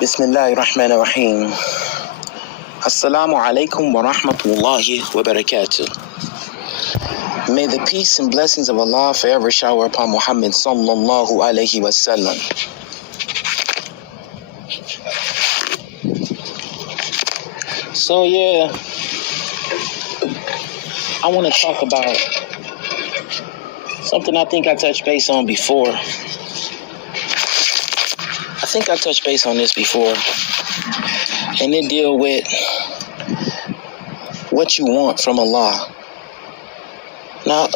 Bismillahirrahmanirrahim. Assalamu alaykum wa rahmatullahi wa barakatuh. May the peace and blessings of Allah forever shower upon Muhammad sallallahu alayhi wa sallam. So yeah, I want to talk about something I think I touched base on before. I think I touched base on this before, and it deal with what you want from Allah. Now,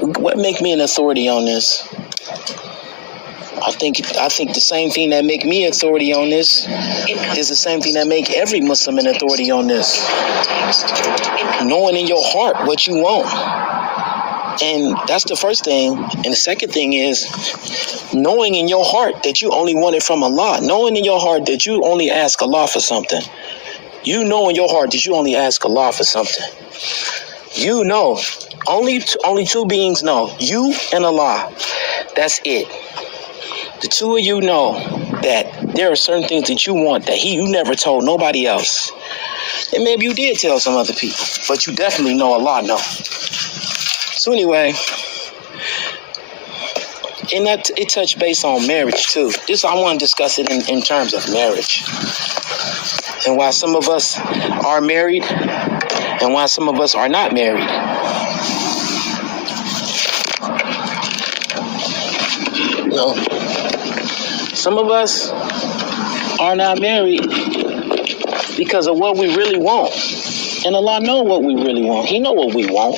what make me an authority on this? I think the same thing that make me authority on this is the same thing that make every Muslim an authority on this. Knowing in your heart what you want. And that's the first thing. And the second thing is knowing in your heart that you only want it from Allah. Knowing in your heart that you only ask Allah for something. You know in your heart that you only ask Allah for something. You know. Only two beings know. You and Allah. That's it. The two of you know that there are certain things that you want that you never told nobody else. And maybe you did tell some other people, but you definitely know Allah know. So anyway, and that it touched base on marriage too. I want to discuss it in terms of marriage. And why some of us are married and why some of us are not married. Some of us are not married because of what we really want. And Allah know what we really want. He know what we want.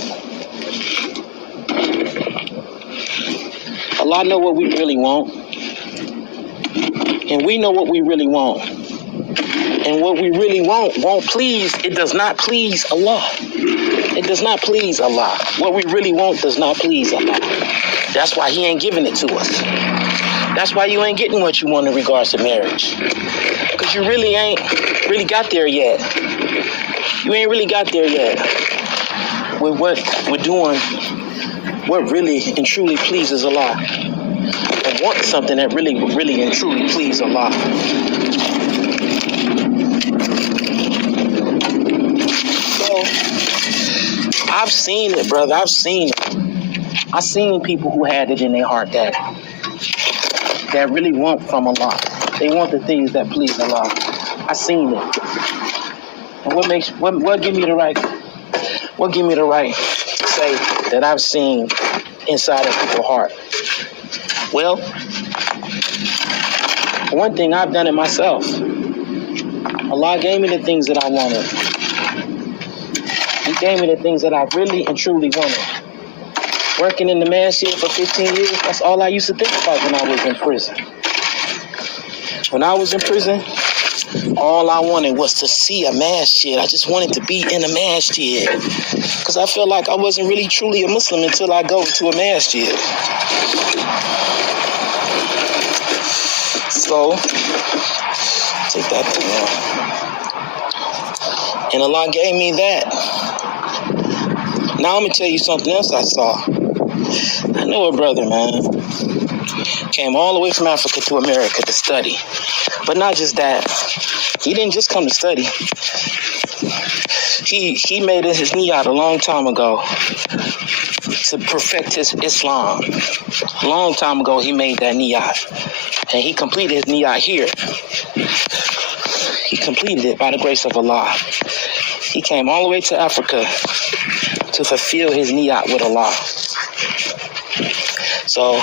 Allah know what we really want. And we know what we really want. And what we really want won't please. It does not please Allah. It does not please Allah. What we really want does not please Allah. That's why He ain't giving it to us. That's why you ain't getting what you want in regards to marriage. Because you really ain't really got there yet. You ain't really got there yet with what we're doing, what really and truly pleases Allah. And want something that really and truly pleases Allah. So, I've seen it, brother. I've seen it. I've seen people who had it in their heart that really want from Allah. They want the things that please Allah. I seen it. And what give me the right? What give me the right to say that I've seen inside of people's heart? Well, one thing, I've done it myself. Allah gave me the things that I wanted. He gave me the things that I really and truly wanted. Working in the masjid for 15 years, that's all I used to think about when I was in prison. When I was in prison, all I wanted was to see a masjid. I just wanted to be in a masjid. Because I felt like I wasn't really truly a Muslim until I go to a masjid. So, take that thing out. And Allah gave me that. Now I'm going to tell you something else I saw. I know a brother, man, came all the way from Africa to America to study. But not just that. He didn't just come to study. He made it his niyat a long time ago to perfect his Islam. A long time ago he made that niyat. And he completed his niyat here. He completed it by the grace of Allah. He came all the way to Africa to fulfill his niyat with Allah. So,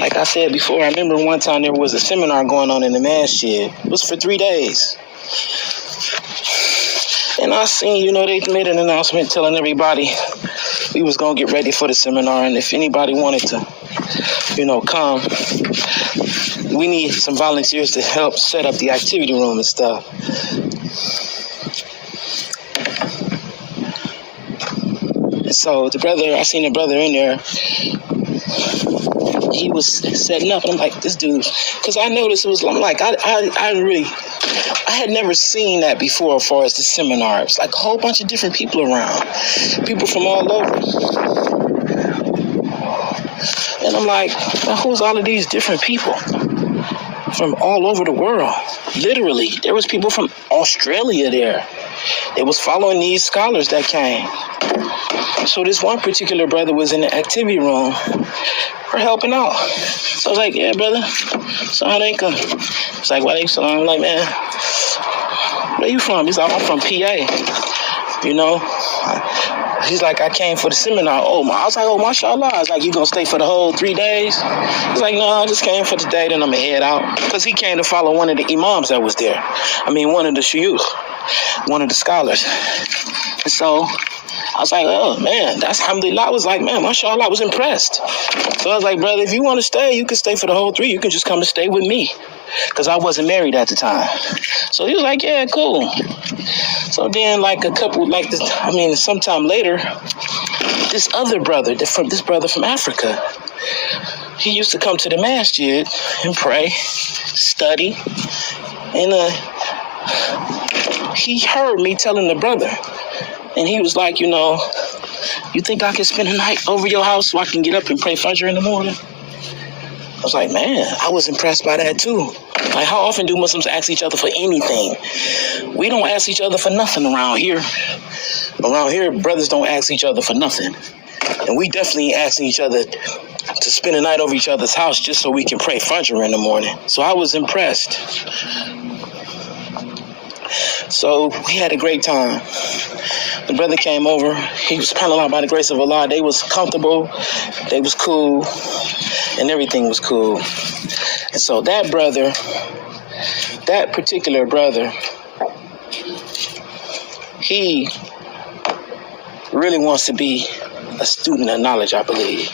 like I said before, I remember one time there was a seminar going on in the masjid. It was for 3 days. And I seen, they made an announcement telling everybody we was going to get ready for the seminar. And if anybody wanted to, come, we need some volunteers to help set up the activity room and stuff. And so I seen the brother in there. He was setting up, and I'm like, this dude, because I noticed I had never seen that before as far as the seminar. It's like a whole bunch of different people around, people from all over. And I'm like, well, who's all of these different people? from all over the world. Literally, there was people from Australia there. They was following these scholars that came. So this one particular brother was in the activity room. We're helping out. So I was like, yeah, brother. Salaamu alaykum. It's like, wa alaykum salam. I'm like, man, where you from? He's like, I'm from PA. You know? He's like, I came for the seminar. I was like, oh, mashallah. I was like, you gonna stay for the whole 3 days? He's like, no, I just came for the day, then I'm gonna head out. Because he came to follow one of the imams that was there. One of the shuyukh, one of the scholars. And so I was like, oh, man, that's alhamdulillah. I was like, man, mashallah, I was impressed. So I was like, brother, if you want to stay, you can stay for the whole 3. You can just come and stay with me. Because I wasn't married at the time. So he was like, yeah, cool. So then, sometime later, this other brother, this brother from Africa, he used to come to the masjid and pray, study, and he heard me telling the brother, and he was like, you think I can spend the night over your house so I can get up and pray Fajr in the morning? I was like, man, I was impressed by that too. Like, how often do Muslims ask each other for anything? We don't ask each other for nothing around here. Around here, brothers don't ask each other for nothing. And we definitely ain't asking each other to spend the night over each other's house just so we can pray Fajr in the morning. So I was impressed. So we had a great time. The brother came over. He was subhanAllah, by the grace of Allah. They was comfortable. They was cool. And everything was cool. And so that particular brother, he really wants to be a student of knowledge, I believe.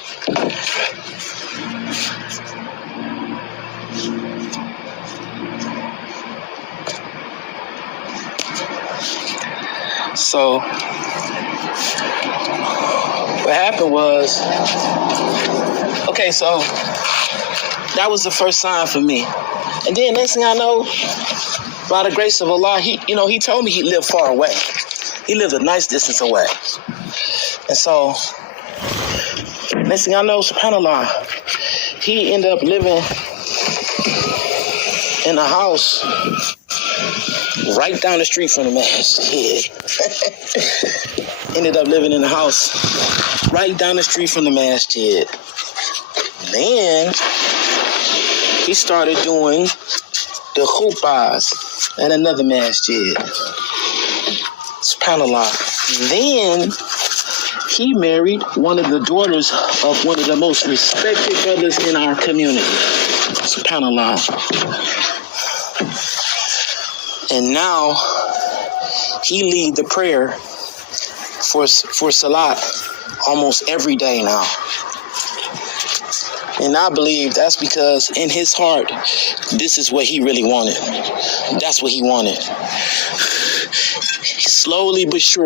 So what happened was, okay, so that was the first sign for me. And then next thing I know, by the grace of Allah, he told me he lived far away. He lived a nice distance away. And so, next thing I know, subhanAllah, he ended up living in a house right down the street from the masjid. Ended up living in a house right down the street from the masjid. Then he started doing the hookups at another masjid. SubhanAllah. Then he married one of the daughters of one of the most respected brothers in our community. SubhanAllah. And now he lead the prayer for salat almost every day now. And I believe that's because in his heart, this is what he really wanted. That's what he wanted. Slowly but surely.